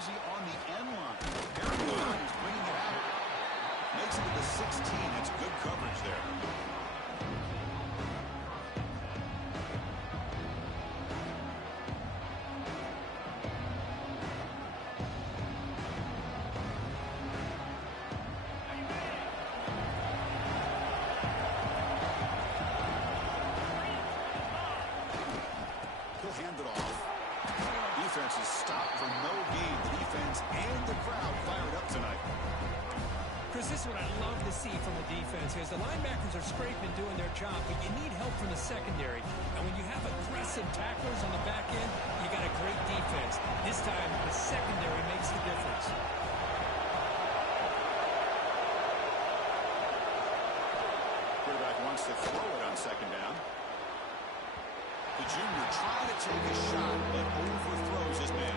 jersey on the end line. Harry Grant is bringing it out. Makes it to the 16. That's good coverage there. He'll hand it off. Defense is stopped for no gain. The defense and the crowd fired up tonight. Chris, this is what I love to see from the defense is the linebackers are scraping doing their job, but you need help from the secondary. And when you have aggressive tacklers on the back end, you got a great defense. This time, the secondary makes the difference. Quarterback wants to throw it on second down. The junior trying to take a shot, but overthrows his man.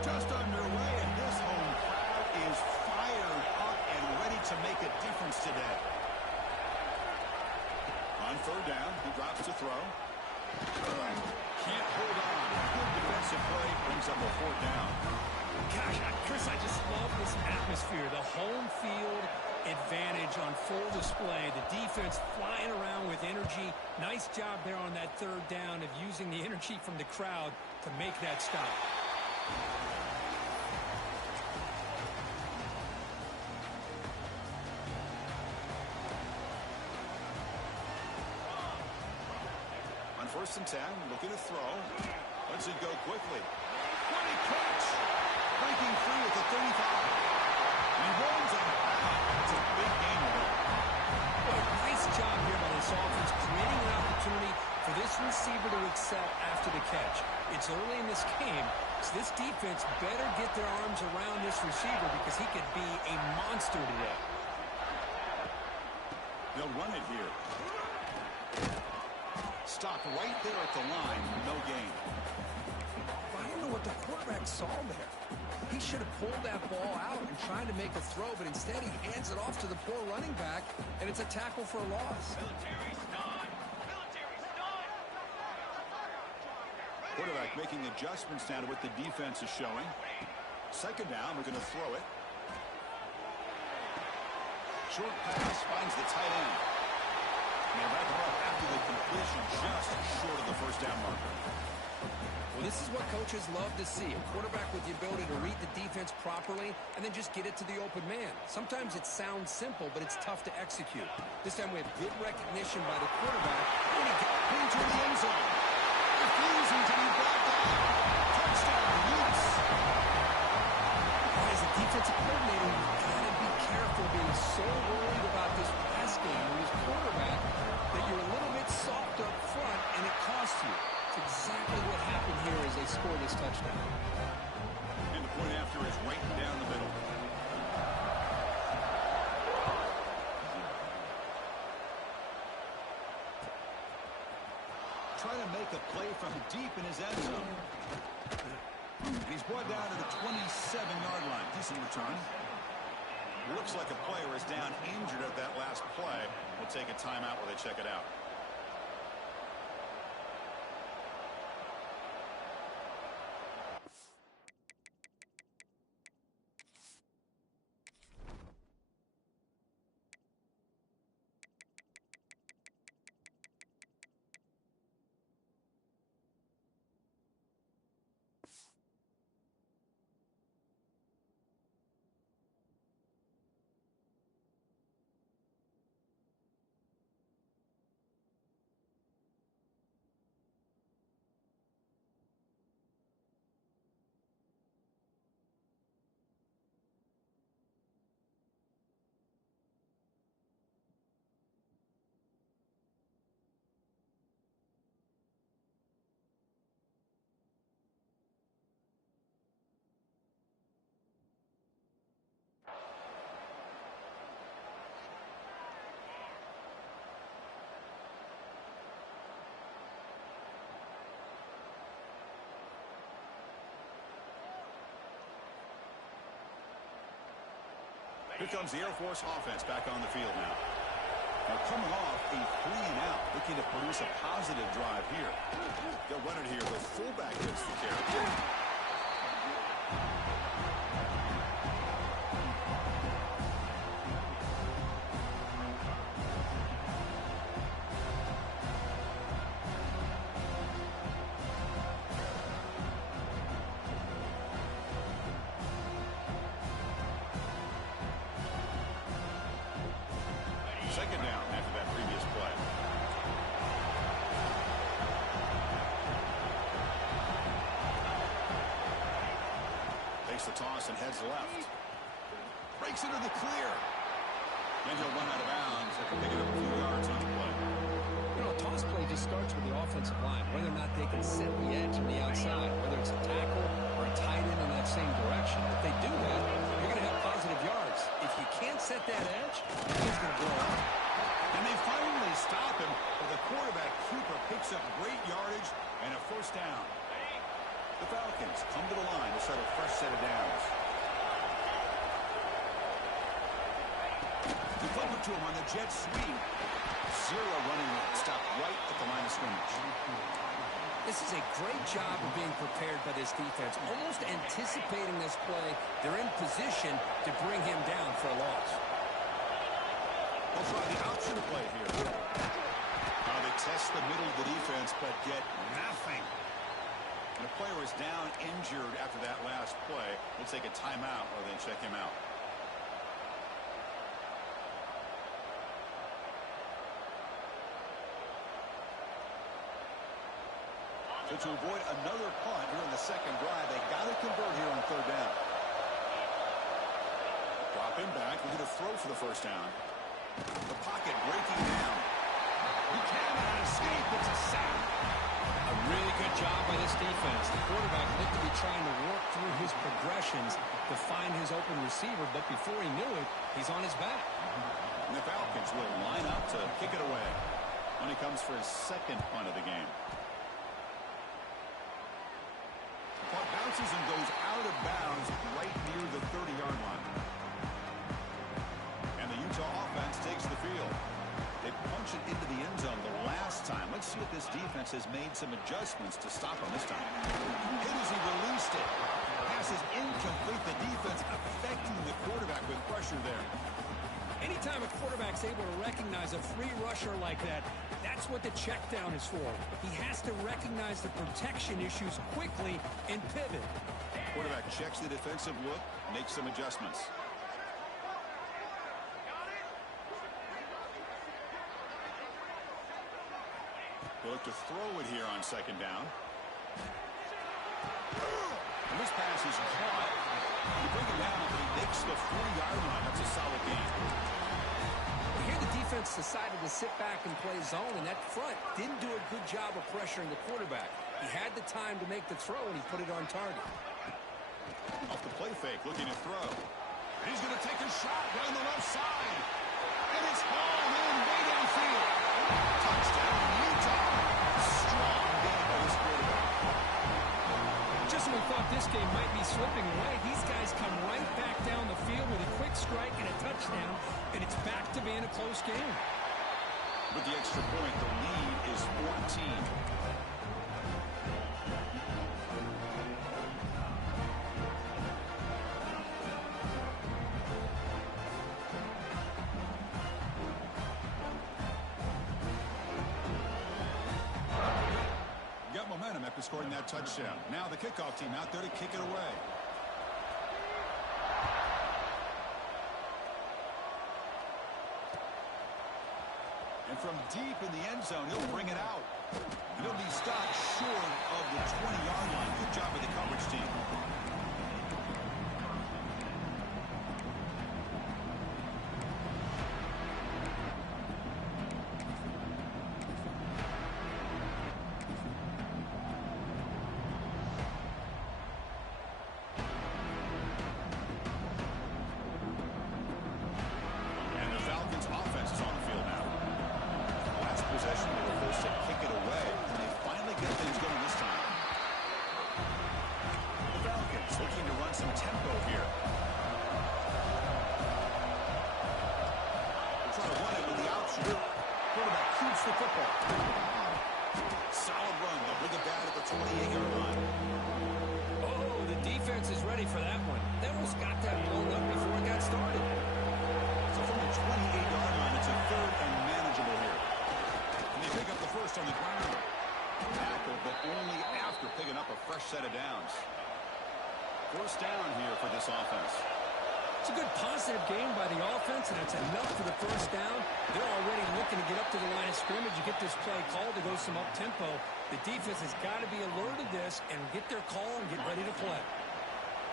Just underway, and this home crowd is fired up and ready to make a difference today. On third down, he drops to throw. Can't hold on. Good defensive play brings up a fourth down. Gosh, Chris, I just love this atmosphere. The home field advantage on full display. The defense flying around with energy. Nice job there on that third down of using the energy from the crowd to make that stop. First and 10, looking to throw. Lets it go quickly. Great catch. Breaking free at the 35. And he runs on out. It's a big game there. Well, nice job here by this offense, creating an opportunity for this receiver to excel after the catch. It's early in this game, so this defense better get their arms around this receiver because he could be a monster today. They'll run it here. Stopped right there at the line, no gain. I don't know what the quarterback saw there. He should have pulled that ball out and tried to make a throw, but instead he hands it off to the poor running back, and it's a tackle for a loss. Quarterback making adjustments now to what the defense is showing. Second down, we're going to throw it. Short pass finds the tight end. And back up after the completion, just short of the first down marker. Well, this is what coaches love to see. A quarterback with the ability to read the defense properly and then just get it to the open man. Sometimes it sounds simple, but it's tough to execute. This time we have good recognition by the quarterback. And he got into the end zone. Refusing to be brought down. Touchdown, Utes. As a defensive coordinator, you've got to be careful being so worried about this pass game and this quarterback that you're a little bit soft up front and it costs you. It's exactly what happened here as they score this touchdown. And the point after is right down the middle. Trying to make a play from deep in his end zone. And he's brought down to the 27-yard line. Decent return. Looks like a player is down injured at that last play. We'll take a timeout while they check it out. Here comes the Air Force offense back on the field now. Now coming off a 3-and-out, looking to produce a positive drive here. They'll run it here. The fullback gets the carry. Second down after that previous play. Takes the toss and heads left. Breaks into the clear. Then he'll run out of bounds after picking up a few yards on the play. You know, a toss play just starts with the offensive line, whether or not they can set the edge on the outside, whether it's a tackle or a tight end in that same direction. If they do that, you're going to have positive yards. If you can't set that edge, he's going to blow out. And they finally stop him, but the quarterback keeper picks up great yardage and a first down. The Falcons come to the line to set a fresh set of downs. They flip it to him on the jet sweep. Zero running room. Stopped right at the line of scrimmage. This is a great job of being prepared by this defense. Almost anticipating this play, they're in position to bring him down for a loss. They'll try the option play here. They test the middle of the defense, but get nothing. And the player is down injured after that last play. We'll take a timeout or then check him out. So to avoid another punt here in the second drive, they got to convert here on third down. Drop him back. We're going to throw for the first down. The pocket breaking down. He cannot escape. It's a sack. A really good job by this defense. The quarterback looked to be trying to work through his progressions to find his open receiver, but before he knew it, he's on his back. And the Falcons will line up to kick it away when he comes for his second punt of the game. The punt bounces and goes out of bounds right near the 30-yard line. And the Utah offense takes the field. They punch it into the end zone the last time. Let's see if this defense has made some adjustments to stop him this time. Hit as he released it. Pass is incomplete. The defense affecting the quarterback with pressure there. Anytime a quarterback's able to recognize a free rusher like that, that's what the check down is for. He has to recognize the protection issues quickly and pivot. Quarterback checks the defensive look, makes some adjustments. He'll look to throw it here on second down. And this pass is caught. You bring it down, but he makes the 40-yard line. That's a solid gain. Here the defense decided to sit back and play zone, and that front didn't do a good job of pressuring the quarterback. He had the time to make the throw, and he put it on target. Off the play fake, looking to throw. And he's going to take a shot down the left side. And it's hauled in way downfield. Touchdown, Utah. Strong game by this quarterback. Just when we thought this game might be slipping away, these guys come right back down the field with a quick strike and a touchdown, and it's back to being a close game. With the extra point, the lead is 14. Momentum after scoring that touchdown. Now the kickoff team out there to kick it away. And from deep in the end zone, he'll bring it out. And he'll be stopped short of the 20-yard line. Good job by the coverage team. ready for that one. They almost got that blown up before it got started. So from the 28-yard line, it's a third and manageable here. And they pick up the first on the ground. Tackle, but only after picking up a fresh set of downs. First down here for this offense. It's a good positive game by the offense, and it's enough for the first down. They're already looking to get up to the line of scrimmage. You get this play called to go some up-tempo. The defense has got to be alert to this and get their call and get ready to play.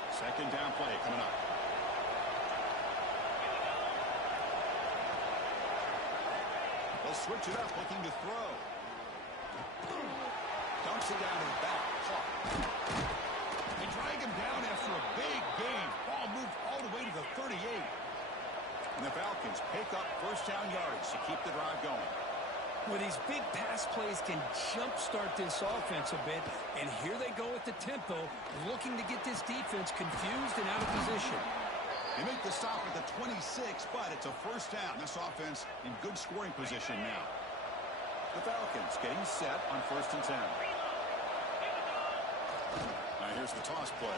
Second down play coming up. They'll switch it up, looking to throw. Dumps it down to the back. Caught. They drag him down after a big gain. Ball moved all the way to the 38. And the Falcons pick up first down yardage to keep the drive going. Well, these big pass plays can jumpstart this offense a bit, and here they go at the tempo, looking to get this defense confused and out of position. They make the stop at the 26, but it's a first down. This offense in good scoring position now. The Falcons getting set on first and 10. Now here's the toss play.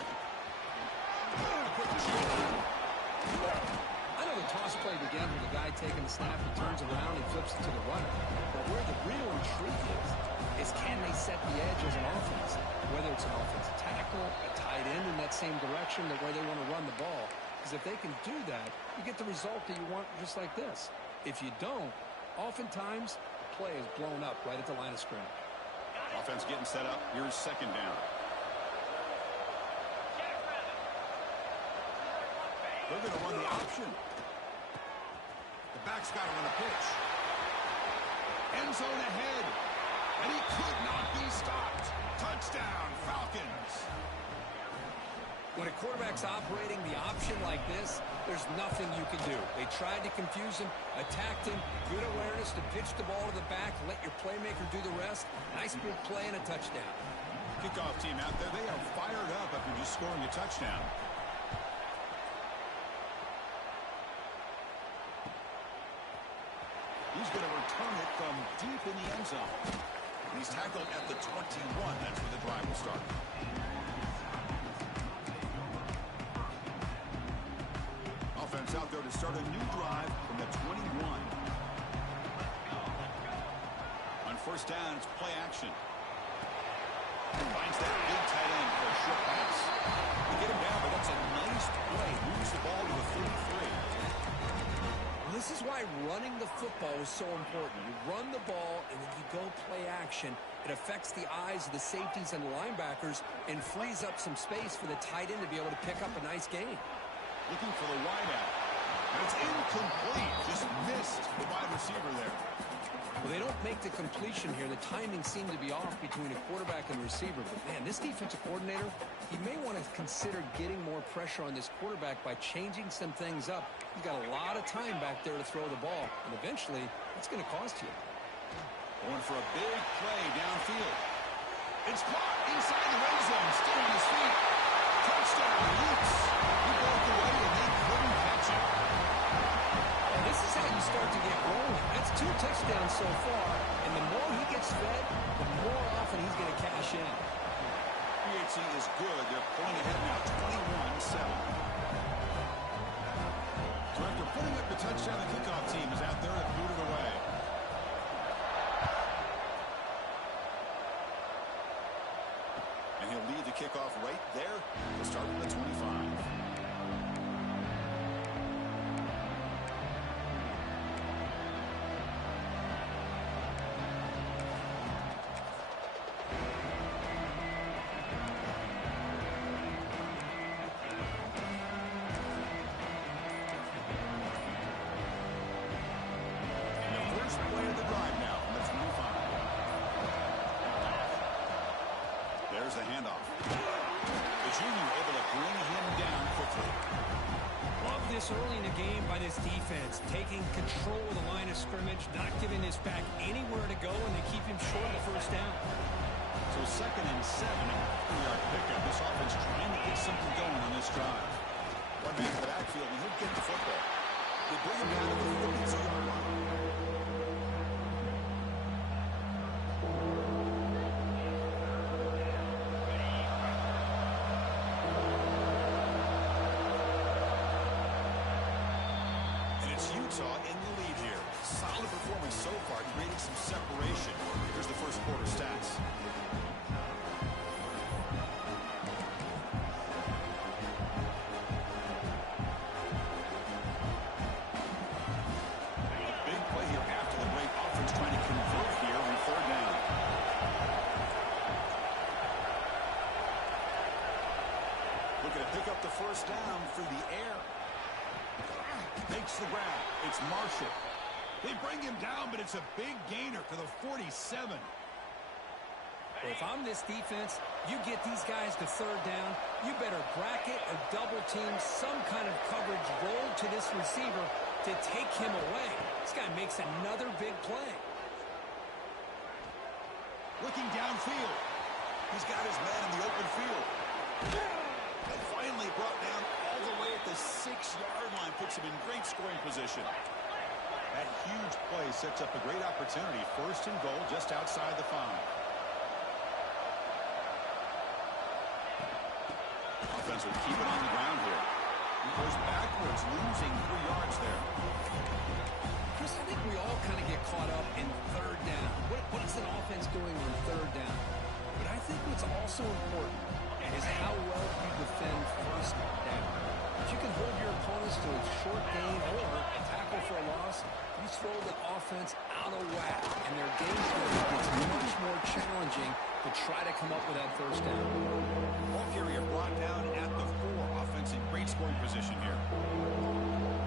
I know the toss play begins with the guy taking the snap, he turns around, and flips it to the runner. But where the real intrigue is can they set the edge as an offense? Whether it's an offensive tackle, a tight end in that same direction, that where they want to run the ball. Because if they can do that, you get the result that you want just like this. If you don't, oftentimes the play is blown up right at the line of scrimmage. Offense getting set up. Here's second down. They're going to run the option. The back's got to run a pitch. End zone ahead. And he could not be stopped. Touchdown, Falcons. When a quarterback's operating the option like this, there's nothing you can do. They tried to confuse him, attacked him, good awareness to pitch the ball to the back, let your playmaker do the rest. Nice big play and a touchdown. Kickoff team out there, they are fired up after just scoring a touchdown. He's going to return it from deep in the end zone. And he's tackled at the 21. That's where the drive will start. Offense out there to start a new drive from the 21. On first down, it's play action. Finds that big tight end for a short pass. They get him down, but that's a nice play. Moves the ball to the 33. This is why running the football is so important. You run the ball, and then you go play action. It affects the eyes of the safeties and the linebackers and frees up some space for the tight end to be able to pick up a nice gain. Looking for the wide out. And it's incomplete. Just missed the wide receiver there. Well, they don't make the completion here. The timing seemed to be off between a quarterback and a receiver. But, man, this defensive coordinator, he may want to consider getting more pressure on this quarterback by changing some things up. He's got a lot of time back there to throw the ball. And eventually, it's going to cost you. Going for a big play downfield. It's caught inside the red zone. Still on his feet. Touchdown, Utes. He broke away and they couldn't catch him. And this is how you start to get rolling. That's 2 touchdowns so far. And the more he gets fed, the more often he's going to cash in. PHC is good. They're pulling ahead now, 21-7. So after putting up the touchdown, the kickoff team is out there to boot it away. And he'll lead the kickoff right there to start with the 25. There's the handoff. The junior able to bring him down quickly. Love this early in the game by this defense, taking control of the line of scrimmage, not giving this back anywhere to go, and they keep him short of the first down. So second and 7, 3-yard pickup. This offense trying to get something going on this drive. One back to the backfield, and he'll get the football. They bring him down to the 42-yard line. Utah in the lead here. Solid performance so far, creating some separation. Here's the first quarter stats. First down through the air. Makes the grab. It's Marshall. They bring him down, but it's a big gainer to the 47. Well, if I'm this defense, you get these guys to third down, you better bracket or double team some kind of coverage roll to this receiver to take him away. This guy makes another big play. Looking downfield. He's got his man in the open field. And finally brought down all the way at the 6-yard line. Puts him in great scoring position. That huge play sets up a great opportunity. First and goal just outside the 5. Offense will keep it on the ground here. He goes backwards, losing 3 yards there. Chris, I think we all kind of get caught up in third down. What is an offense doing on third down? But I think what's also important is how well you defend first down. If you can hold your opponents to a short gain or a tackle for a loss, you throw the offense out of whack, and their game plan gets much more challenging to try to come up with that first down. Ball carrier brought down at the 4. Offense in great scoring position here.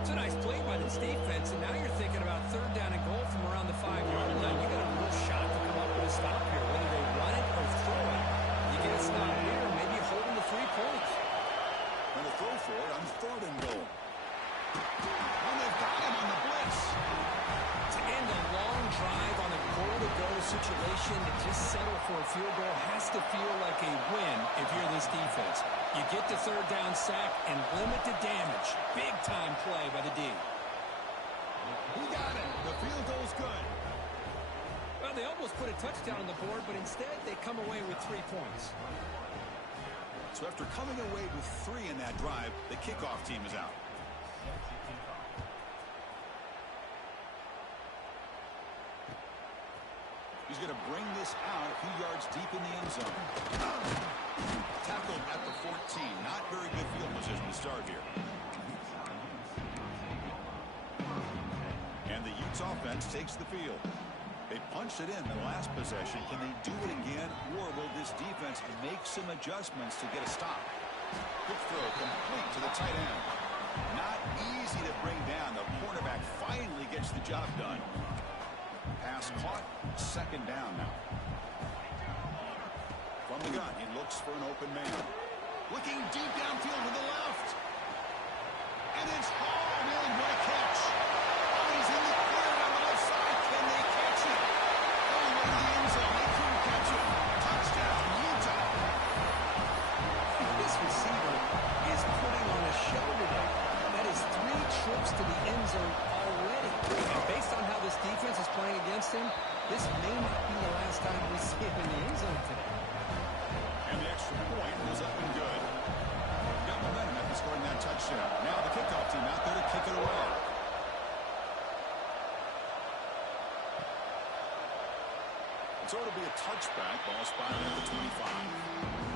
It's a nice play by this defense, and now you're thinking about third down and goal from around the 5-yard line. You got a real shot to come up with a stop here, whether they run it or throw it. You get a stop here, maybe holding the 3 points. And a throw for it on third and goal. And they've got him on the blitz. To end a long drive on a goal-to-go situation, to just settle for a field goal has to feel like a win if you're this defense. You get the third down sack and limit the damage. Big-time play by the D. He got it. The field goal's good. Well, they almost put a touchdown on the board, but instead they come away with 3 points. So after coming away with 3 in that drive, the kickoff team is out. He's going to bring this out a few yards deep in the end zone. Tackled at the 14. Not very good field position to start here. And the Utes offense takes the field. They punched it in the last possession. Can they do it again, or will this defense make some adjustments to get a stop? Quick throw complete to the tight end. Not easy to bring down. The cornerback finally gets the job done. Pass caught. Second down now. From the gun, he looks for an open man. Looking deep downfield to the left. And it's hauled in. What a catch. Oh, he's in the clear on the left side. Can they catch it? All the way to the end zone. They couldn't catch it. Touchdown, Utah. This receiver is putting on a show today. That is 3 trips to the end zone already. And based on how this defense is playing against him, this may not be the last time we see him in the end zone today. And the extra point was up and good. Got momentum after scoring that touchdown. Now the kickoff team out there to kick it away. So it'll be a touchback. Ball spotted at the 25.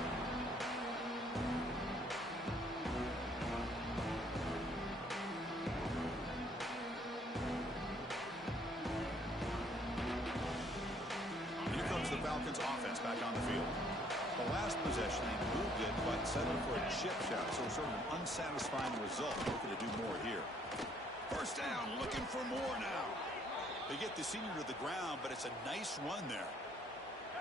Falcons offense back on the field. The last possession, they moved it, but settled for a chip shot, so sort of an unsatisfying result. Looking to do more here. First down, looking for more now. They get the senior to the ground, but it's a nice run there.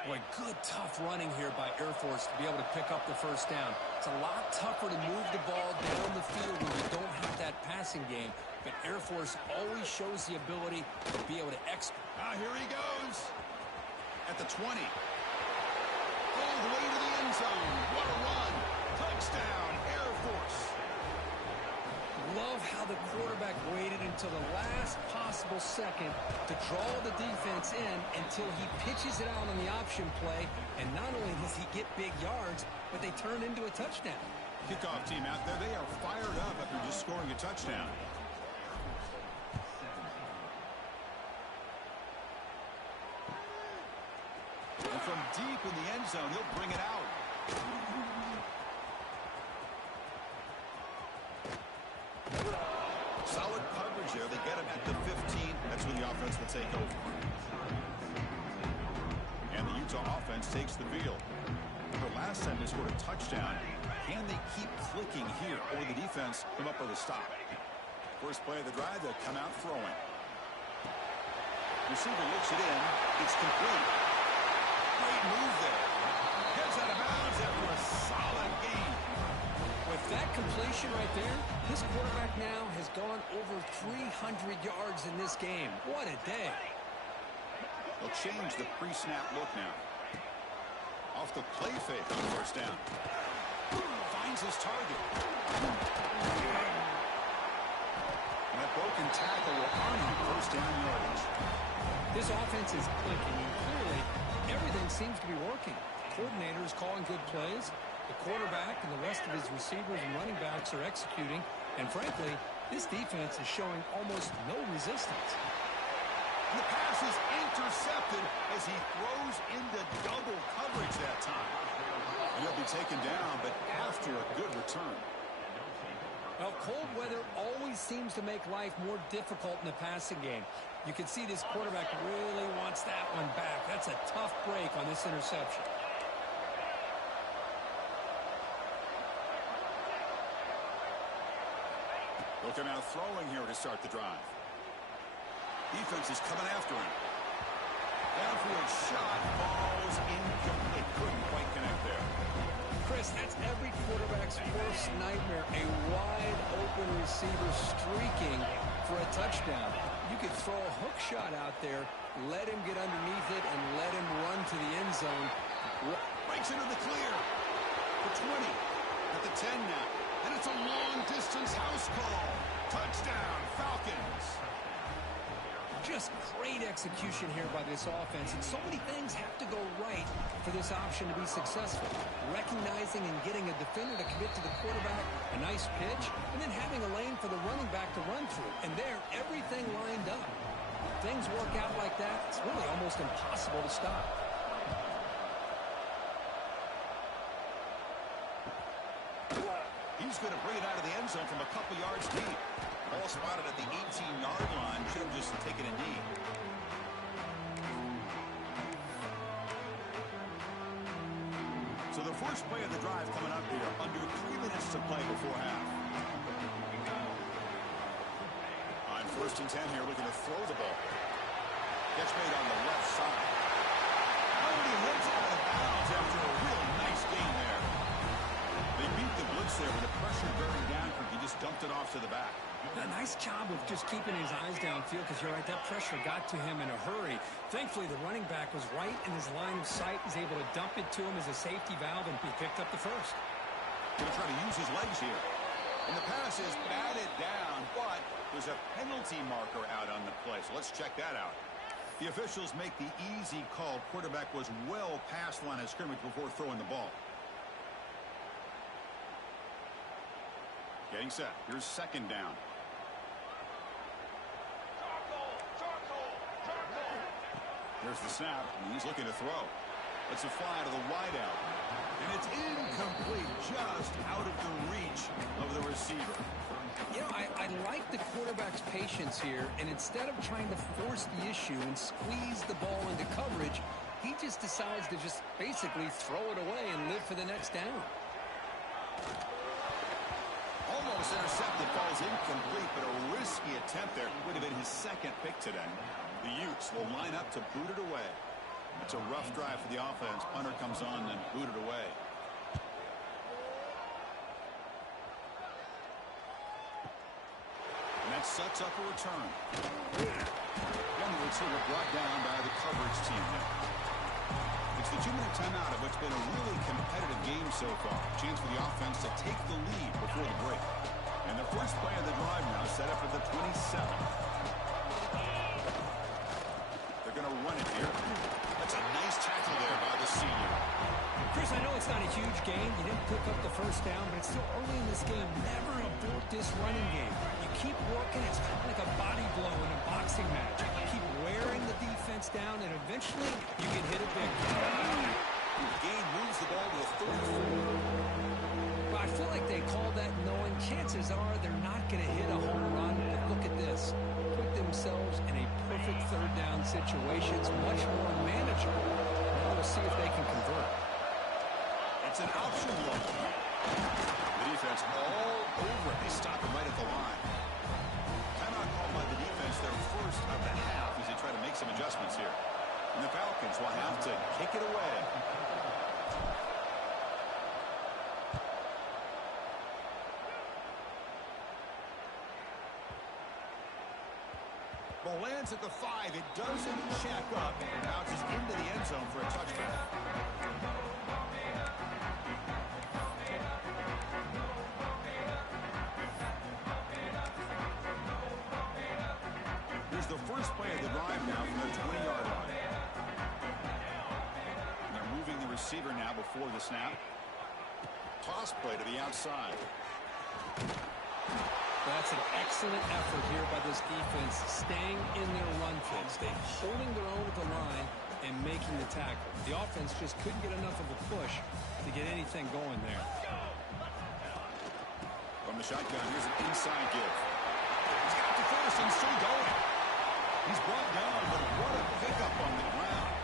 Boy, good, tough running here by Air Force to be able to pick up the first down. It's a lot tougher to move the ball down the field when you don't have that passing game, but Air Force always shows the ability to be able to execute. Here he goes. At the 20. All the way to the end zone. What a run. Touchdown, Air Force. Love how the quarterback waited until the last possible second to draw the defense in until he pitches it out on the option play. And not only does he get big yards, but they turn into a touchdown. Kickoff team out there. They are fired up after just scoring a touchdown. in the end zone. He'll bring it out. Solid coverage there. They get him at the 15. That's when the offense will take over. And the Utah offense takes the field. The last time they scored a touchdown. Can they keep clicking here, or the defense come up with a stop? First play of the drive, they'll come out throwing. Receiver looks it in. It's complete. Great move there. Gets out of bounds after a solid gain. With that completion right there, this quarterback now has gone over 300 yards in this game. What a day. They'll change the pre-snap look now. Off the play fake on first down. Finds his target. And that broken tackle will earn him first down yardage. This offense is clicking, and clearly everything seems to be working. The coordinator is calling good plays. The quarterback and the rest of his receivers and running backs are executing. And frankly, this defense is showing almost no resistance. The pass is intercepted as he throws into double coverage that time. And he'll be taken down, but after a good return. Well, cold weather always seems to make life more difficult in the passing game. You can see this quarterback really wants that one back. That's a tough break on this interception. Looking out throwing here to start the drive. Defense is coming after him. Downfield shot falls incomplete. Couldn't quite connect there. Chris, that's every quarterback's worst nightmare. A wide open receiver streaking for a touchdown. You could throw a hook shot out there, let him get underneath it, and let him run to the end zone. Breaks into the clear. The 20. At the 10 now. And it's a long-distance house call. Touchdown, Falcons. Just great execution here by this offense, and so many things have to go right for this option to be successful. Recognizing and getting a defender to commit to the quarterback, a nice pitch, and then having a lane for the running back to run through. And there, everything lined up. If things work out like that, it's really almost impossible to stop. He's going to bring it out of the end zone from a couple yards deep. Ball spotted at the 18-yard line. Should have just taken a knee. So the first play of the drive coming up here. Under 3 minutes to play before half. On 1st and 10 here, looking to throw the ball. Catch made on the left side. He hits out of bounds after a real nice gain there. They beat the blitz there with the pressure bearing down. He just dumped it off to the back. A nice job of just keeping his eyes downfield, because you're right, that pressure got to him in a hurry. Thankfully, the running back was right in his line of sight. He's able to dump it to him as a safety valve, and he picked up the first. Going to try to use his legs here. And the pass is batted down, but there's a penalty marker out on the play, so let's check that out. The officials make the easy call. Quarterback was well past the line of scrimmage before throwing the ball. Getting set. Here's 2nd down. There's the snap, and he's looking to throw. It's a fly to the wideout. And it's incomplete, just out of the reach of the receiver. You know, I like the quarterback's patience here, and instead of trying to force the issue and squeeze the ball into coverage, he just decides to just basically throw it away and live for the next down. Almost intercepted, falls incomplete, but a risky attempt there. Would have been his 2nd pick today. The Utes will line up to boot it away. It's a rough drive for the offense. Punter comes on and booted away. And that sets up a return. Edwards were brought down by the coverage team there. It's the 2-minute timeout of what's been a really competitive game so far. Chance for the offense to take the lead before the break. And the first play of the drive now set up at the 27. They're going to run it here. That's a nice tackle there by the senior. Chris, I know it's not a huge game. You didn't pick up the first down, but it's still early in this game. Never abort this running game. You keep working. It's kind of like a body blow in a boxing match. You keep wearing the defense down, and eventually you can hit it big. Gain moves the ball to the 34. Well, I feel like they called that knowing chances are they're not going to hit a home run. But look at this. Put themselves in a perfect third down situation. It's much more manageable. Now we'll see if they can convert. It's an option look. The defense all over it. They stop it right at the line. Timeout called by the defense, their first of the half, as they try to make some adjustments here. And the Falcons will have to kick it away. Ball lands at the 5. It doesn't check up. It bounces into the end zone for a touchback. Here's the first play of the drive now from the 20-yard line. And they're moving the receiver now before the snap. Toss play to the outside. That's an excellent effort here by this defense, staying in their run fits. They're holding their own at the line and making the tackle. The offense just couldn't get enough of a push to get anything going there. From the shotgun, here's an inside give. He's got the first and still going. He's brought down, but what a pickup on the ground.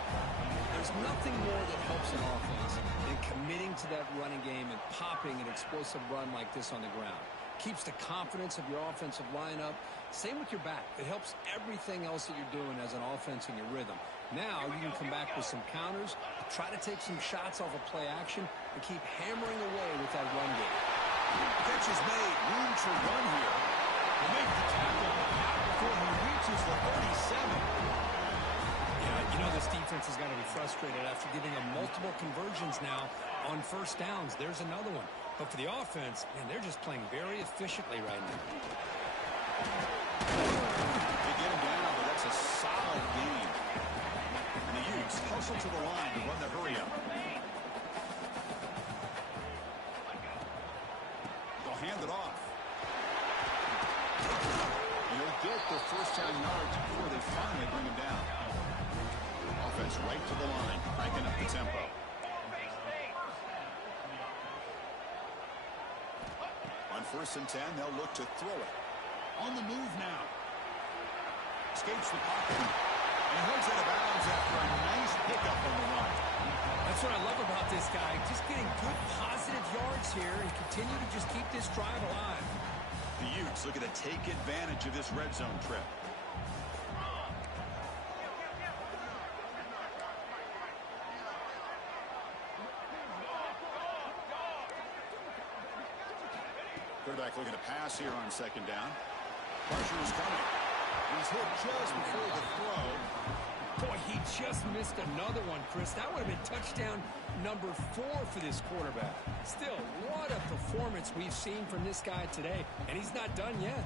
There's nothing more that helps an offense than committing to that running game and popping an explosive run like this on the ground. Keeps the confidence of your offensive lineup. Same with your back. It helps everything else that you're doing as an offense in your rhythm. Now you can come back with some counters, try to take some shots off of play action, and keep hammering away with that run game. Catch is made. Room to run here. He'll make the tackle out before he reaches the 37. Yeah, you know this defense is going to be frustrated after giving them multiple conversions now on first downs. There's another one. But for the offense, man, they're just playing very efficiently right now. They get him down, but that's a solid game. And the Utes hustle to the line to run the hurry up. They'll hand it off. And he'll get the first down yards before they finally bring him down. Offense right to the line, cranking up the tempo. On 1st and 10, they'll look to throw it. On the move now. Escapes the pocket. And heads out of bounds after a nice pickup on the run. That's what I love about this guy. Just getting good positive yards here and continue to just keep this drive alive. The Utes looking to take advantage of this red zone trip. Quarterback looking to pass here on 2nd down. Pressure is coming. He's hit just before the throw. Boy, he just missed another one, Chris. That would have been touchdown number 4 for this quarterback. Still, what a performance we've seen from this guy today, and he's not done yet.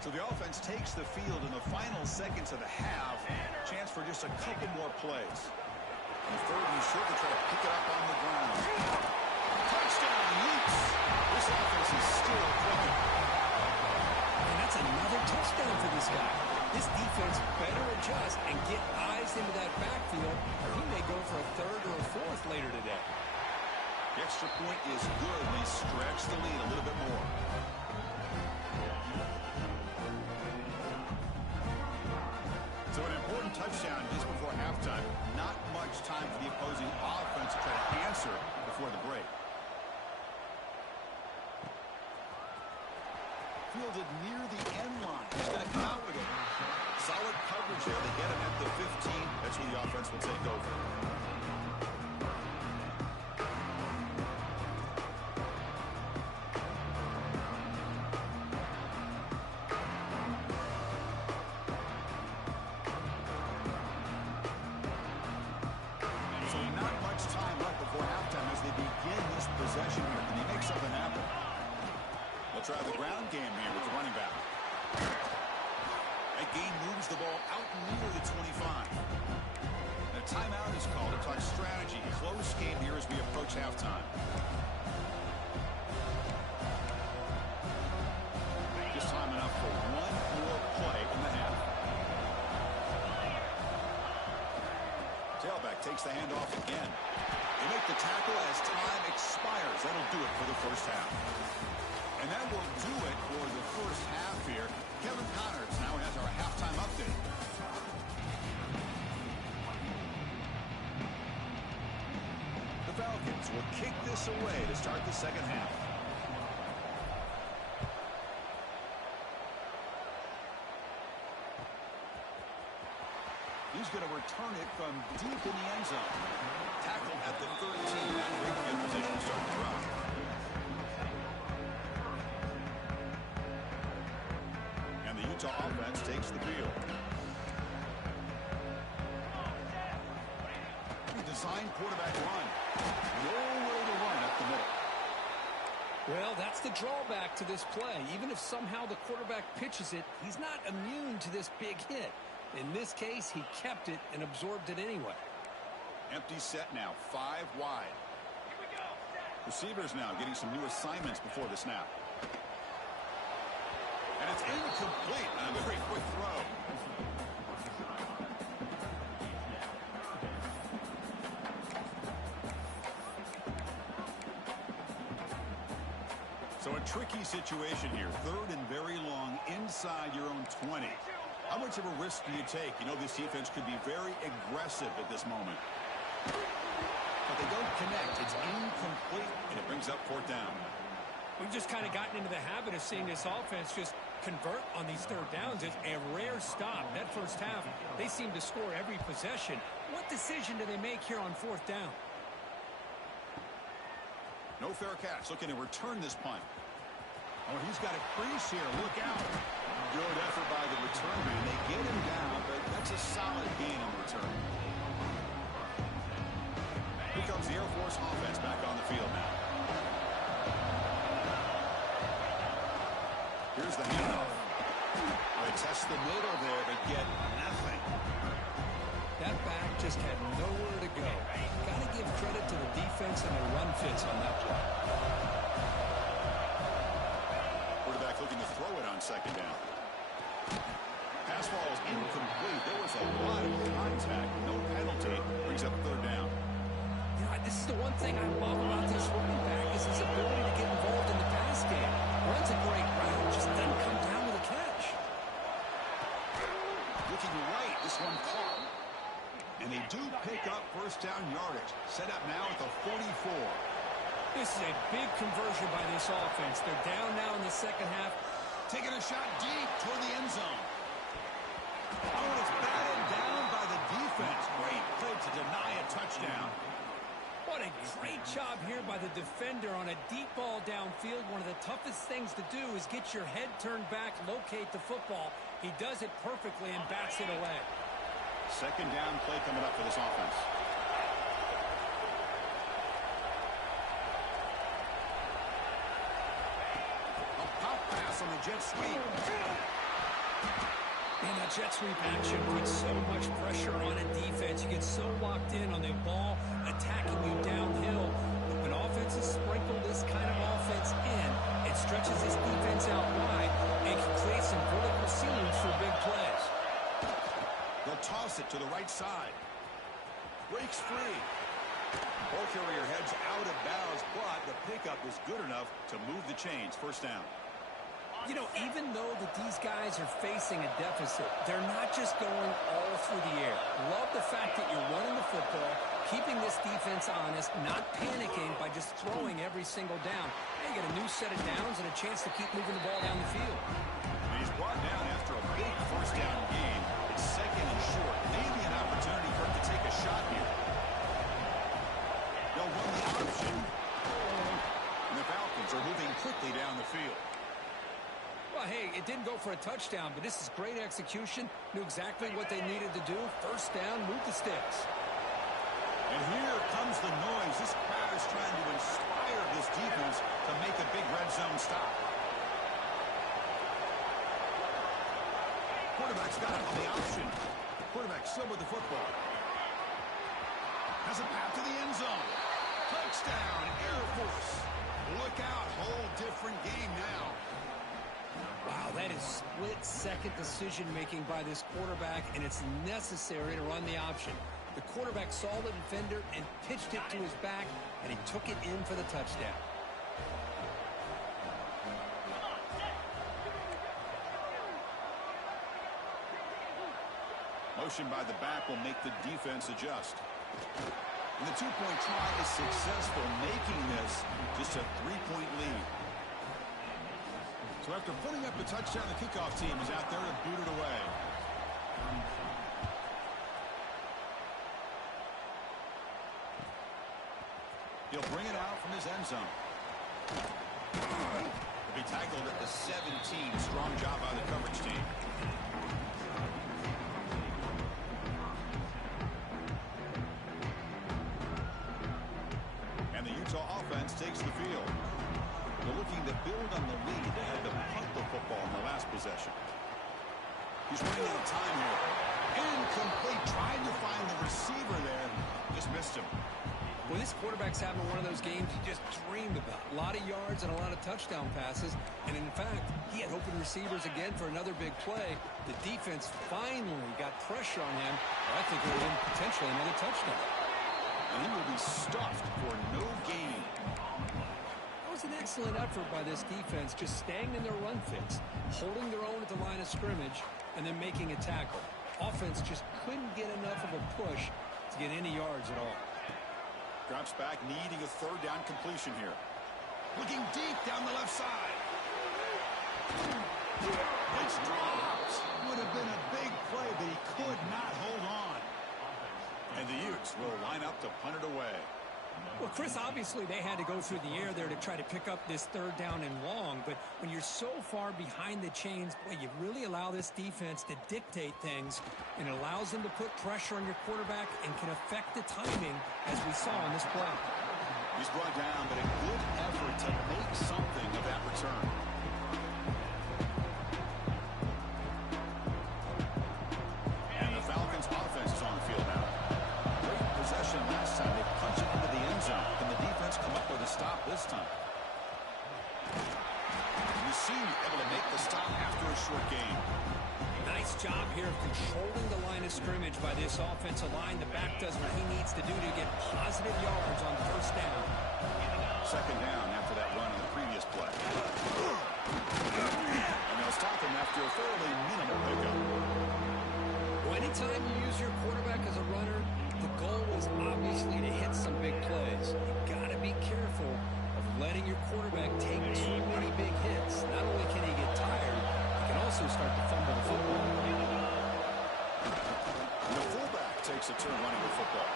So the offense takes the field in the final seconds of the half. Chance for just a couple more plays. And 3rd and short to try to pick it up on the ground. Touchdown, Utes. This offense is still clicking. And that's another touchdown for this guy. This defense better adjust and get eyes into that backfield, or he may go for a 3rd or a 4th later today. The extra point is good. They stretch the lead a little bit more. So an important touchdown just before halftime. Not much time for the opposing offense to try to answer before the break. Fielded near the end line. He's going to come out with it. Solid coverage there. They get him at the 15. That's where the offense will take over. So not much time left before halftime as they begin this possession here. Can they make something happen? They'll try the ground game here with the running back. That gain moves the ball out near the 25. And a timeout is called to talk strategy. Close game here as we approach halftime. Just time enough for one more play in the half. Tailback takes the handoff again. They make the tackle as time expires. That'll do it for the first half. And that will do it for the first half here. Kevin Connors now has our halftime update. The Falcons will kick this away to start the second half. He's going to return it from deep in the end zone. Tackled at the 13. That great field position to start the drive. And the Utah offense takes the field. Designed quarterback run. No way to run up the middle. Well, that's the drawback to this play. Even if somehow the quarterback pitches it, he's not immune to this big hit. In this case, he kept it and absorbed it anyway. Empty set now, 5 wide. Here we go. Receivers now getting some new assignments before the snap. And it's incomplete on a very quick throw. So a tricky situation here. 3rd and very long inside your own 20. How much of a risk do you take? You know, this defense could be very aggressive at this moment. But they don't connect. It's incomplete, and it brings up 4th down. We've just kind of gotten into the habit of seeing this offense just convert on these 3rd downs. It's a rare stop. That first half, they seem to score every possession. What decision do they make here on 4th down? No fair catch. Looking to return this punt. Oh, he's got a crease here. Look out. Good effort by the return man. They get him down, but that's a solid gain on the return. Here comes the Air Force offense back on the field now. Here's the handoff. They test the middle there, but get nothing. That back just had nowhere to go. Got to give credit to the defense and their run fits on that play. Quarterback looking to throw it on 2nd down. Pass ball is incomplete. There was a lot of contact. No penalty. Brings up 3rd down. You know, this is the one thing I love about this running back is his ability to get involved in the pass game. Runs a great route, just doesn't come down with a catch. Looking right, this one caught. And they do pick up 1st down yardage. Set up now at the 44. This is a big conversion by this offense. They're down now in the second half. Taking a shot deep toward the end zone. Oh, and it's batted down by the defense. Great play to deny a touchdown. What a great job here by the defender on a deep ball downfield. One of the toughest things to do is get your head turned back, locate the football. He does it perfectly and bats it away. 2nd down play coming up for this offense. A pop pass on the jet sweep. And that jet sweep action puts so much pressure on a defense. You get so locked in on the ball attacking you downhill. When offenses sprinkle this kind of offense in, it stretches this defense out wide and can create some vertical seams for big plays. They'll toss it to the right side. Breaks free. Ball carrier heads out of bounds, but the pickup is good enough to move the chains. 1st down. You know, even though these guys are facing a deficit, they're not just going all through the air. Love the fact that you're running the football, keeping this defense honest, not panicking by just throwing every single down. Hey, you get a new set of downs and a chance to keep moving the ball down the field. And he's brought down after a big 1st down gain. It's 2nd and short. Maybe an opportunity for him to take a shot here. They'll run the option. And the Falcons are moving quickly down the field. Well, hey, it didn't go for a touchdown, but this is great execution. Knew exactly what they needed to do. 1st down, move the sticks. And here comes the noise. This crowd is trying to inspire this defense to make a big red zone stop. Quarterback's got it on the option. Quarterback still with the football. Has a path to the end zone. Touchdown, Air Force. Look out, whole different game now. Wow, that is split-second decision-making by this quarterback, and it's necessary to run the option. The quarterback saw the defender and pitched it to his back, and he took it in for the touchdown. Motion by the back will make the defense adjust. And the two-point try is successful, making this just a three-point lead. So after putting up a touchdown, the kickoff team is out there to boot it away. He'll bring it out from his end zone. He'll be tackled at the 17. Strong job by the coverage team. Offense takes the field. They're looking to build on the lead. They had to punt the football in the last possession. He's running out of time here. Incomplete. Trying to find the receiver there. Just missed him. Well, this quarterback's having one of those games he just dreamed about. A lot of yards and a lot of touchdown passes. And in fact, he had open receivers again for another big play. The defense finally got pressure on him. I think it would have been potentially another touchdown. And he will be stuffed for no gain. That was an excellent effort by this defense, just staying in their run fix, holding their own at the line of scrimmage, and then making a tackle. Offense just couldn't get enough of a push to get any yards at all. Drops back, needing a third down completion here. Looking deep down the left side. It's dropped. Would have been a big play, but he could not hold on. And the Utes will line up to punt it away. Well, Chris, obviously they had to go through the air there to try to pick up this third down and long, but when you're so far behind the chains, boy, you really allow this defense to dictate things, and it allows them to put pressure on your quarterback and can affect the timing, as we saw in this play. He's brought down, but a good effort to make something of that return. And the Falcons' offense is on the field now. Great possession last time. They punch it into the end zone. Can the defense come up with a stop this time? You see, able to make the stop after a short gain. Nice job here of controlling the line of scrimmage by this offensive line. The back does what he needs to do to get positive yards on first down. Second down after that run on the previous play. And they'll stop him after a fairly minimal pickup. Well, anytime you use your quarterback as a runner, the goal is obviously to hit some big plays. You've got to be careful of letting your quarterback take too many big hits. Not only can he get tired, he can also start to fumble the football. And the fullback takes a turn running the football.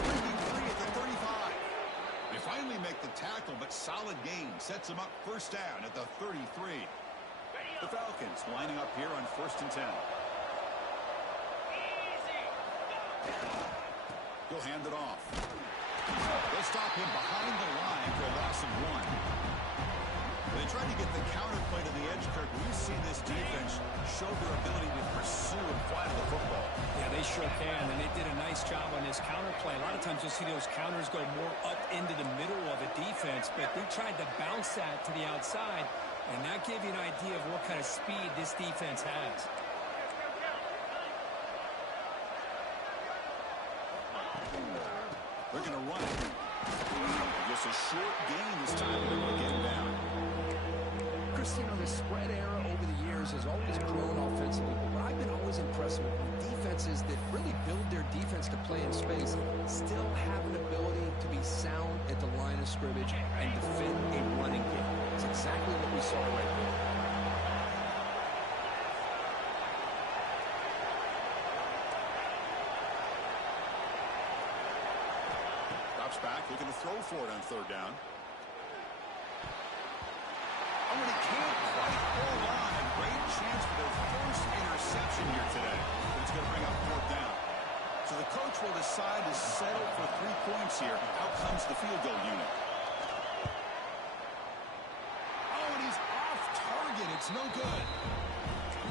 Breaking free at the 35. They finally make the tackle, but solid gain sets him up first down at the 33. The Falcons lining up here on 1st and 10. He'll hand it off. They'll stop him behind the line for a loss of 1. They tried to get the counterplay to the edge, Kirk. We've seen this defense show their ability to pursue and fly to the football. Yeah, they sure can, and they did a nice job on this counterplay. A lot of times you'll see those counters go more up into the middle of a defense, but they tried to bounce that to the outside, and that gave you an idea of what kind of speed this defense has. They're going to run it. Just a short gain this time. They're going to get him down. Chris, you know, the spread era over the years has always grown offensively, but what I've been always impressed with defenses that really build their defense to play in space still have an ability to be sound at the line of scrimmage and defend a running game. It's exactly what we saw right there. Back, looking to throw for it on third down. Oh, and he can't quite hold on. A great chance for their first interception here today. But it's going to bring up fourth down. So the coach will decide to settle for 3 points here. Out comes the field goal unit. Oh, and he's off target. It's no good.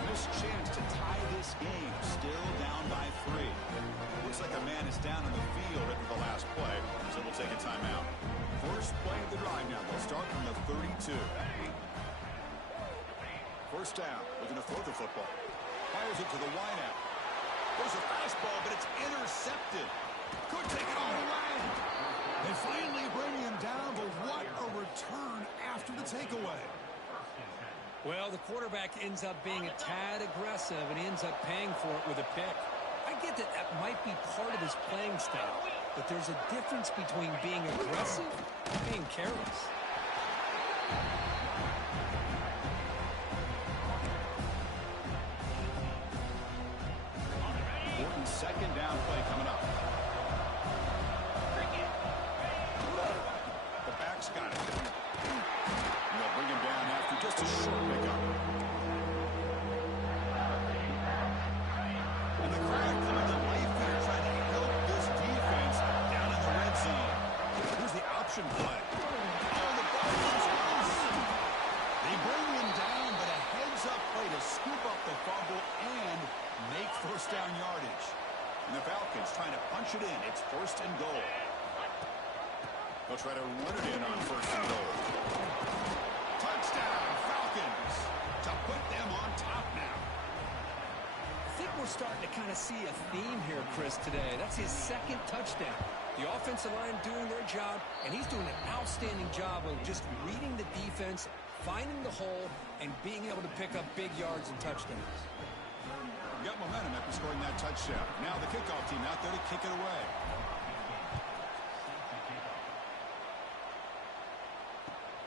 Missed chance to tie this game. Still down by 3. Looks like a man is down on the field after the last play, so we'll take a timeout. First play of the drive now. They'll start from the 32. First down. Looking to throw the football. Fires it to the wideout. There's a fastball, but it's intercepted. Could take it all the way. They finally bring him down, but what a return after the takeaway. Well, the quarterback ends up being a tad aggressive, and he ends up paying for it with a pick. I get that that might be part of his playing style, but there's a difference between being aggressive and being careless. Important second down play coming up. The back's got it. And they'll bring him down after just a short pickup. And the crowd coming to life here, trying to help this defense down in the red zone. Here's the option play. Oh, the ball is loose. They bring him down, but a heads-up play to scoop up the fumble and make first down yardage. And the Falcons trying to punch it in. It's first and goal. They'll try to run it in on first and goal. Touchdown, Falcons, to put them on top now. I think we're starting to kind of see a theme here, Chris, today. That's his second touchdown. The offensive line doing their job, and he's doing an outstanding job of just reading the defense, finding the hole, and being able to pick up big yards and touchdowns. Got momentum after scoring that touchdown. Now the kickoff team out there to kick it away.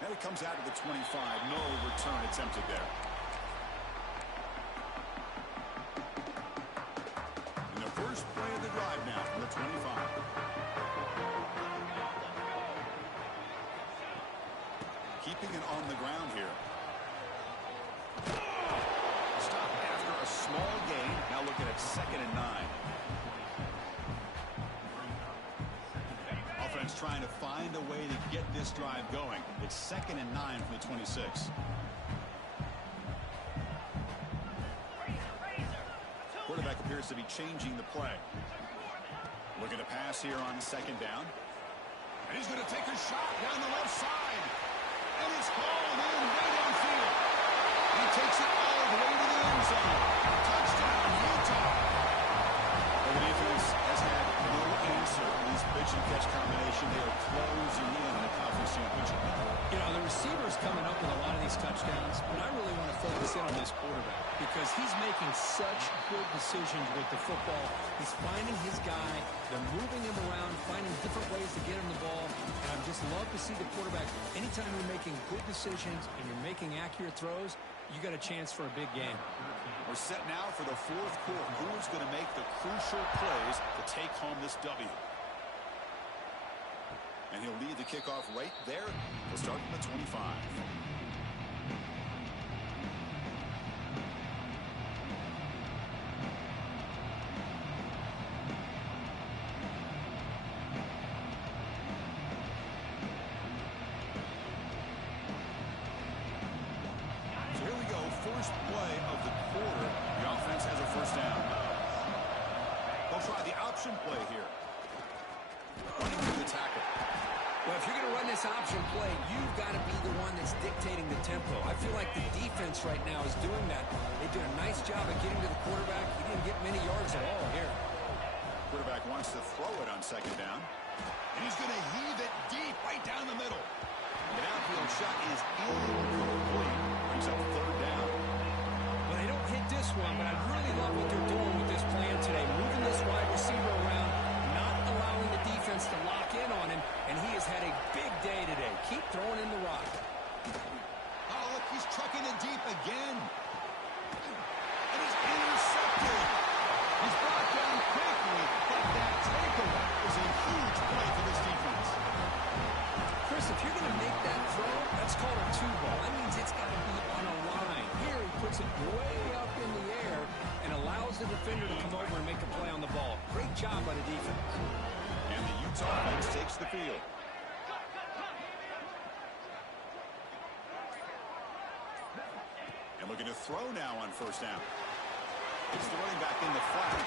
And it comes out of the 25. No return attempted there. And the first play of the drive now from the 25. Keeping it on the ground here. Stop after a small gain. Now looking at 2nd and 9. Offense trying to find a way to get this drive going. It's 2nd and 9 from the 26. Quarterback appears to be changing the play. Looking to pass here on 2nd down. And he's going to take a shot down the left side. And it's hauled in way downfield. He takes it all the way to the end zone. Touchdown, Utah. And the defense has had no answer in this pitch and catch combination. They are closing in the conference championship. You know, the receiver's coming up with a lot of these touchdowns, but I really want to focus in on this quarterback because he's making such good decisions with the football. He's finding his guy. They're moving him around, finding different ways to get him the ball. And I just love to see the quarterback. Anytime you're making good decisions and you're making accurate throws, you got a chance for a big game. We're set now for the 4th quarter. Who is going to make the crucial plays to take home this W? And he'll lead the kickoff right there. We'll start from the 25. So here we go. First play of the quarter. The offense has a first down. They'll try the option play here. Running through the tackle. Well, if you're going to run this option play, you've got to be the one that's dictating the tempo. I feel like the defense right now is doing that. They did a nice job of getting to the quarterback. He didn't get many yards at all here. Quarterback wants to throw it on 2nd down. And he's going to heave it deep right down the middle. The downfield shot is incomplete. Brings up 3rd down. Well, they don't hit this one, but I really love what they're doing with this plan today. Moving this wide receiver around, not allowing the defense to lock in on him, and he has had a big day today. Keep throwing in the rock. Oh, look, he's trucking it deep again. And he's intercepted. He's brought down quickly, but that takeaway is a huge play for this defense. Chris, if you're going to make that throw, that's called a 2-ball. That means it's got to be on a line. Here he puts it way up in the air and allows the defender to come over and make a play on the ball. Great job by the defense. And the Utah offense takes the field. And looking to throw now on 1st down. It's the running back in the flat.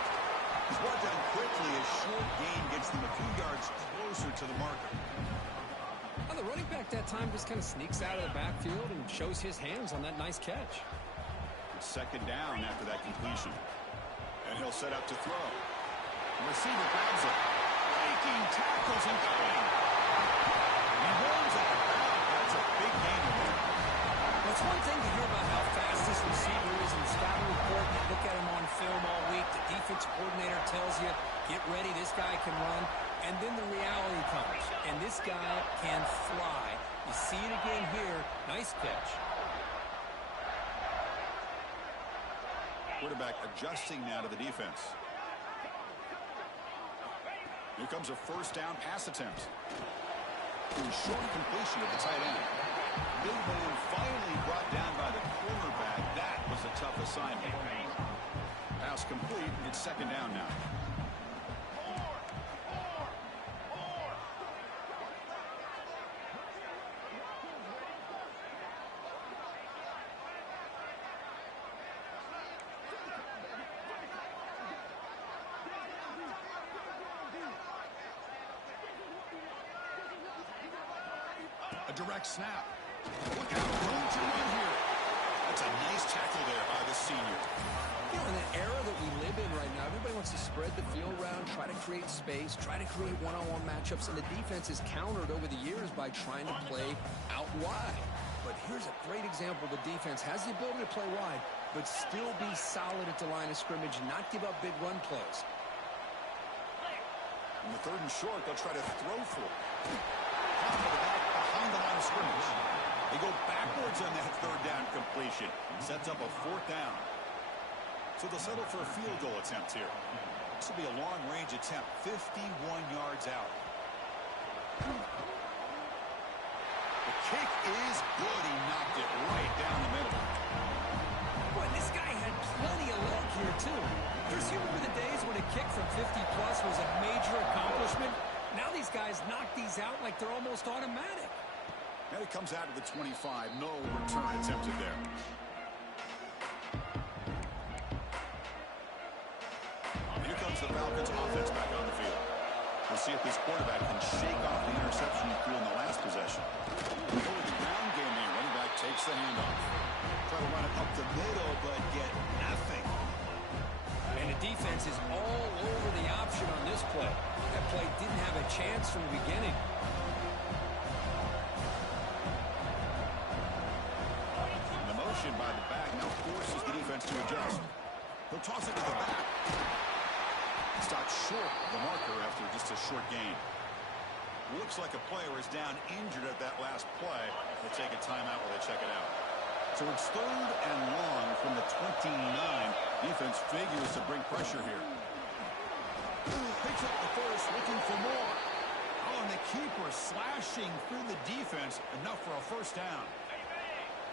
He's brought down quickly. A short gain gets them a few yards closer to the marker. Well, the running back that time just kind of sneaks out of the backfield and shows his hands on that nice catch. It's 2nd down after that completion. And he'll set up to throw. The receiver grabs it. Breaking tackles and going. He runs out of bounds. That's a big gain there. Well, it's one thing to hear about how fast this receiver is in the scouting report. You look at him on film all week. The defensive coordinator tells you, get ready, this guy can run. And then the reality comes. And this guy can fly. You see it again here. Nice catch. Quarterback adjusting now to the defense. Here comes a first down pass attempt. Short completion of the tight end. Big man finally brought down by the quarterback. That was a tough assignment. Pass complete. It's second down now. Direct snap. Look out, room to run here. That's a nice tackle there by the senior. You know, in the era that we live in right now, everybody wants to spread the field around, try to create space, try to create one-on-one matchups, and the defense is countered over the years by trying to play out wide. But here's a great example. The defense has the ability to play wide, but still be solid at the line of scrimmage, not give up big run plays. In the third and short, they'll try to throw for it. Off to the back behind the line of scrimmage. They go backwards on that third down completion. Sets up a fourth down. So they'll settle for a field goal attempt here. This will be a long-range attempt, 51 yards out. The kick is good. He knocked it right down the middle. Boy, this guy had plenty of leg here, too. Chris, you remember the days when a kick from 50-plus was a major accomplishment? Now these guys knock these out like they're almost automatic. And it comes out of the 25. No return attempted there. Here comes the Falcons offense back on the field. We'll see if this quarterback can shake off the interception he threw in the last possession. We go with the ground game there. Running back takes the handoff. Try to run it up the middle, but get nothing. And the defense is all over the option on this play. That play didn't have a chance from the beginning. And the motion by the back now forces the defense to adjust. He'll toss it to the back. Stopped short of the marker after just a short gain. Looks like a player is down injured at that last play. They'll take a timeout while they check it out. So it's third and long from the 29. Defense figures to bring pressure here. Picks up the first, looking for more. Oh, and the keeper slashing through the defense. Enough for a first down.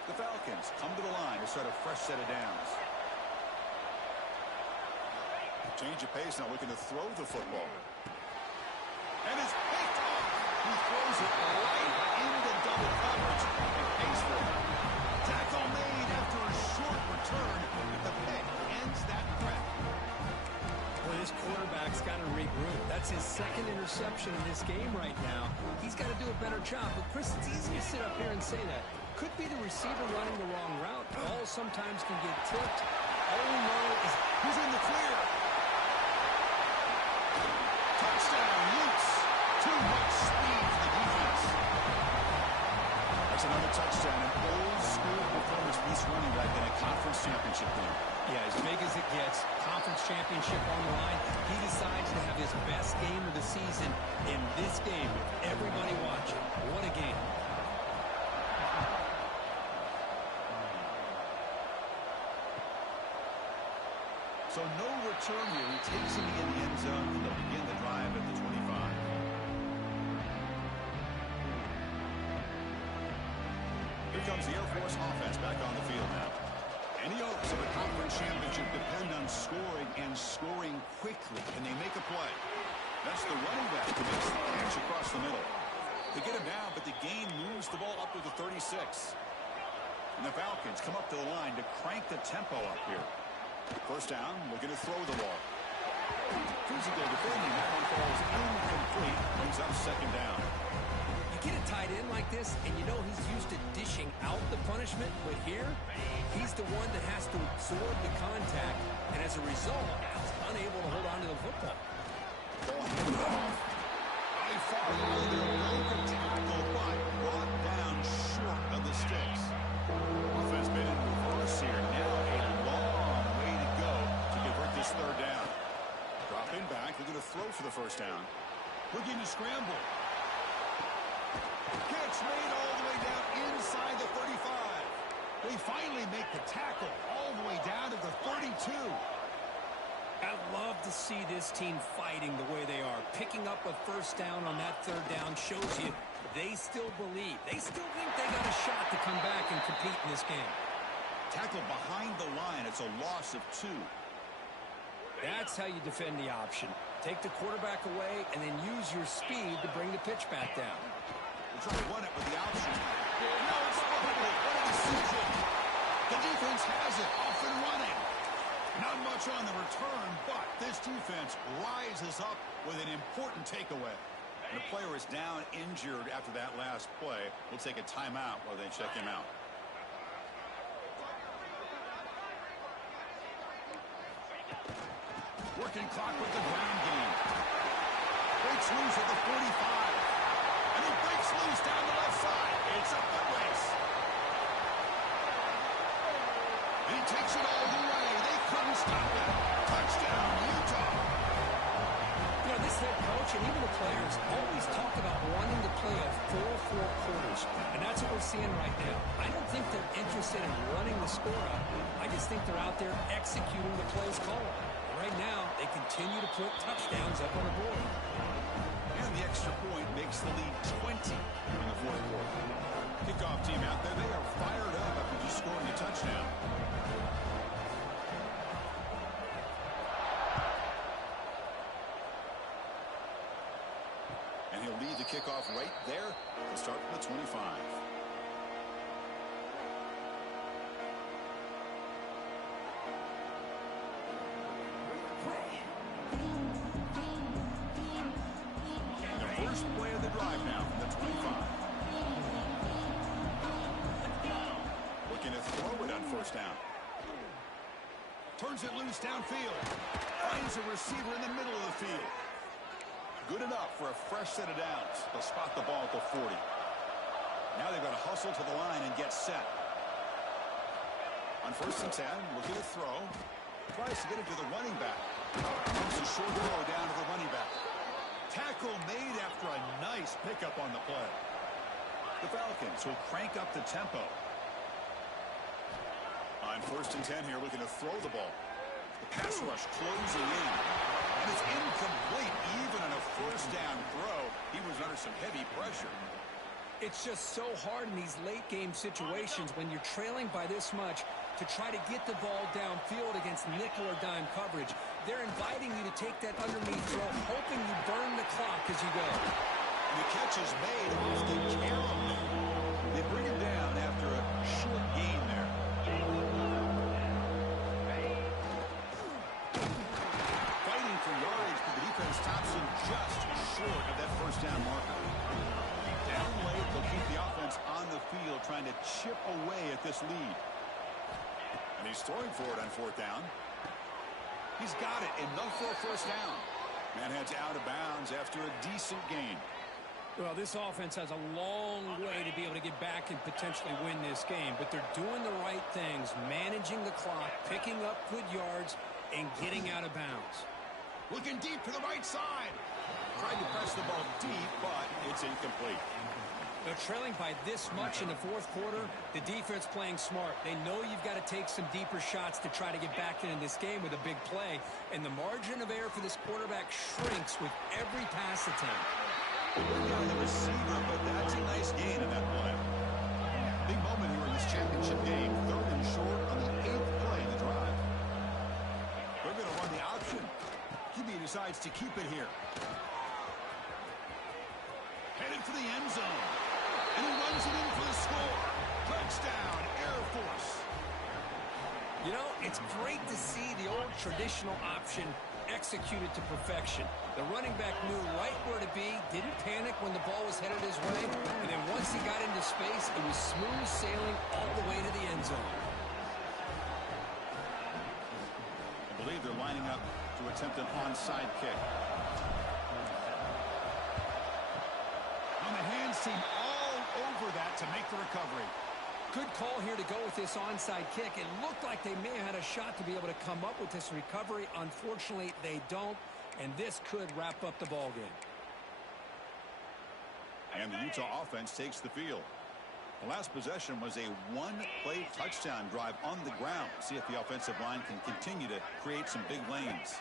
The Falcons come to the line to start a fresh set of downs. Change of pace now, looking to throw the football. And it's picked off. He throws it right into double coverage and pays for it. Tackle made after a short return. The pick ends that threat. Well, this quarterback's got to regroup. That's his second interception in this game right now. He's got to do a better job. But, Chris, it's easy to sit up here and say that. Could be the receiver running the wrong route. Balls sometimes can get tipped. All we know is who's in the clear. Touchdown, Lutz. Too much speed for the defense. That's another touchdown. An old-school performance for this running back in a conference championship game. Yeah, as big as it gets, conference championship on the line. He decides to have his best game of the season in this game with everybody watching. What a game. So no return here. He takes him in the end zone. They'll begin the drive at the 25. Here comes the Air Force offense back on the field now. Any hopes of a conference championship depend on scoring and scoring quickly. Can they make a play? That's the running back who makes the catch across the middle. They get him down, but the game moves the ball up to the 36. And the Falcons come up to the line to crank the tempo up here. First down, looking to throw the ball. Physical defending, that one falls incomplete, brings up second down. You get a tight end like this, and you know he's used to dishing out the punishment. punishment, but here, he's the one that has to absorb the contact, and as a result, he's unable to hold on to the football. By far, the broken tackle, but brought down short of the sticks. Offense been in reverse here. Now a long way to go to convert this third down. Dropping back, they're going to throw for the first down. Looking to scramble. Catch made all the way down inside the 35. They finally make the tackle all the way down to the 32. I love to see this team fighting the way they are. Picking up a first down on that third down shows you they still believe. They still think they got a shot to come back and compete in this game. Tackle behind the line. It's a loss of 2. That's how you defend the option. Take the quarterback away and then use your speed to bring the pitch back down. They're trying to run it with the option. No, it's probably what a decision. The defense has it off and running. Not much on the return, but this defense rises up with an important takeaway. And the player is down injured after that last play. We'll take a timeout while they check him out. Working clock with the ground game. Breaks loose at the 45. And he breaks loose down the left side. It's a foot race. And he takes it all the way. They couldn't stop it. Touchdown, Utah. You know, this head coach and even the players always talk about wanting to play a full 4 quarters. And that's what we're seeing right now. I don't think they're interested in running the score up. I just think they're out there executing the plays called. Right now, they continue to put touchdowns up on the board. And the extra point makes the lead 20 in the fourth quarter. Kickoff team out there, they are fired up after just scoring a touchdown. And he'll lead the kickoff right there to start from the 25. First play of the drive now from the 25. Looking to throw it on first down. Turns it loose downfield. Finds a receiver in the middle of the field. Good enough for a fresh set of downs. They'll spot the ball at the 40. Now they've got to hustle to the line and get set. On first and 10, looking to throw. Tries to get it to the running back. Comes a short throw down to the running back. Tackle made after a nice pickup on the play. The Falcons will crank up the tempo. On first and 10 here, looking to throw the ball. The pass rush closing in. And it's incomplete. Even on a first down throw, he was under some heavy pressure. It's just so hard in these late game situations when you're trailing by this much to try to get the ball downfield against nickel or dime coverage. They're inviting you to take that underneath throw, hoping you burn the clock as you go. And the catch is made off the carom. They bring him down after a short gain there. Fighting for yardage, but the defense stops him just short of that first down marker. Down late, they'll keep the offense on the field, trying to chip away at this lead. And he's throwing for it on fourth down. He's got it, enough for a first down. Man heads out of bounds after a decent gain. Well, this offense has a long way to be able to get back and potentially win this game, but they're doing the right things, managing the clock, picking up good yards, and getting out of bounds. Looking deep to the right side. Tried to press the ball deep, but it's incomplete. They're trailing by this much in the fourth quarter. The defense playing smart. They know you've got to take some deeper shots to try to get back into this game with a big play. And the margin of error for this quarterback shrinks with every pass attempt. We're down the receiver, but that's a nice gain in that play. Big moment here in this championship game. Third and short on the 8th play of the drive. They're going to run the option. QB decides to keep it here. Headed for the end zone. And he runs it in for the score. Touchdown, Air Force. You know, it's great to see the old traditional option executed to perfection. The running back knew right where to be, didn't panic when the ball was headed his way, and then once he got into space, it was smooth sailing all the way end zone. I believe they're lining up to attempt an onside kick. On the hands team all over that to make the recovery. Good call here to go with this onside kick. It looked like they may have had a shot to be able to come up with this recovery. Unfortunately, they don't, and this could wrap up the ball game. And the Utah offense takes the field. The last possession was a one-play touchdown drive on the ground. See if the offensive line can continue to create some big lanes.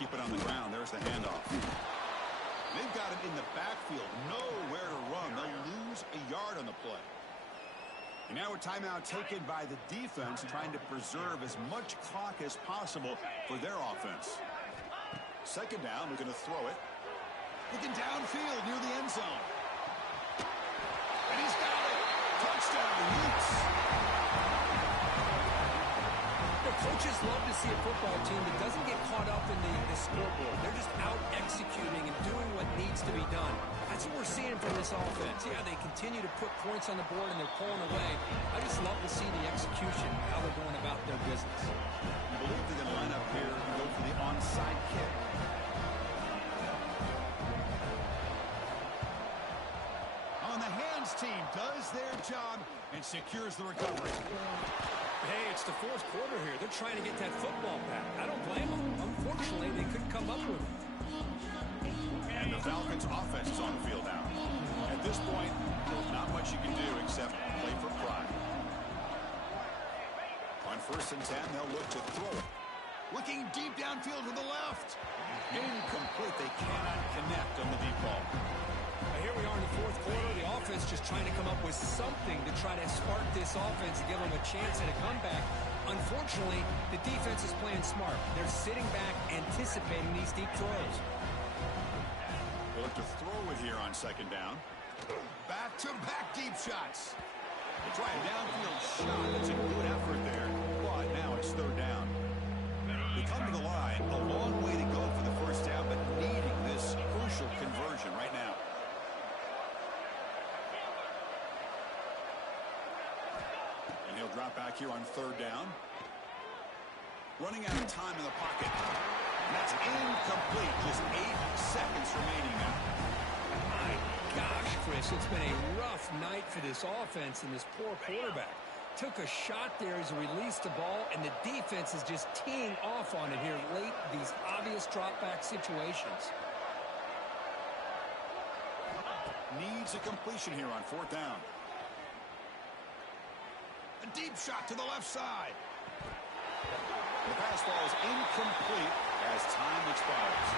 Keep it on the ground. There's the handoff. They've got it in the backfield. Nowhere to run. They'll lose a yard on the play. And now a timeout taken by the defense, trying to preserve as much clock as possible for their offense. Second down, we're going to throw it. Looking downfield near the end zone. And he's got it. Touchdown, Utes. The coaches love to see a football team that doesn't get caught up in the scoreboard. They're just out executing and doing what needs to be done. That's what we're seeing from this offense. Yeah, they continue to put points on the board and they're pulling away. I just love to see the execution, how they're going about their business. I believe they're going to line up here and go for the onside kick. On the hands team does their job and secures the recovery. Hey, it's the fourth quarter here. They're trying to get that football back. I don't blame them. Unfortunately, they couldn't come up with it. And the Falcons offense is on the field now. At this point, not much you can do except play for pride. On 1st and 10, they'll look to throw it. Looking deep downfield to the left. Incomplete. They cannot connect on the deep ball. Here we are in the fourth quarter. The offense just trying to come up with something to try to spark this offense and give them a chance at a comeback. Unfortunately, the defense is playing smart. They're sitting back, anticipating these deep throws. They look to throw it here on second down. Back-to-back deep shots. They try a downfield shot. That's a good effort there. But now it's third down. They come to the line. A long way to go for the first down, but needing this crucial conversion right now. And he'll drop back here on third down. Running out of time in the pocket. And that's incomplete. Just 8 seconds remaining now. My gosh, Chris, it's been a rough night for this offense and this poor quarterback. Took a shot there as he released the ball, and the defense is just teeing off on it here late, these obvious drop-back situations. Needs a completion here on fourth down. A deep shot to the left side. The pass ball is incomplete as time expires.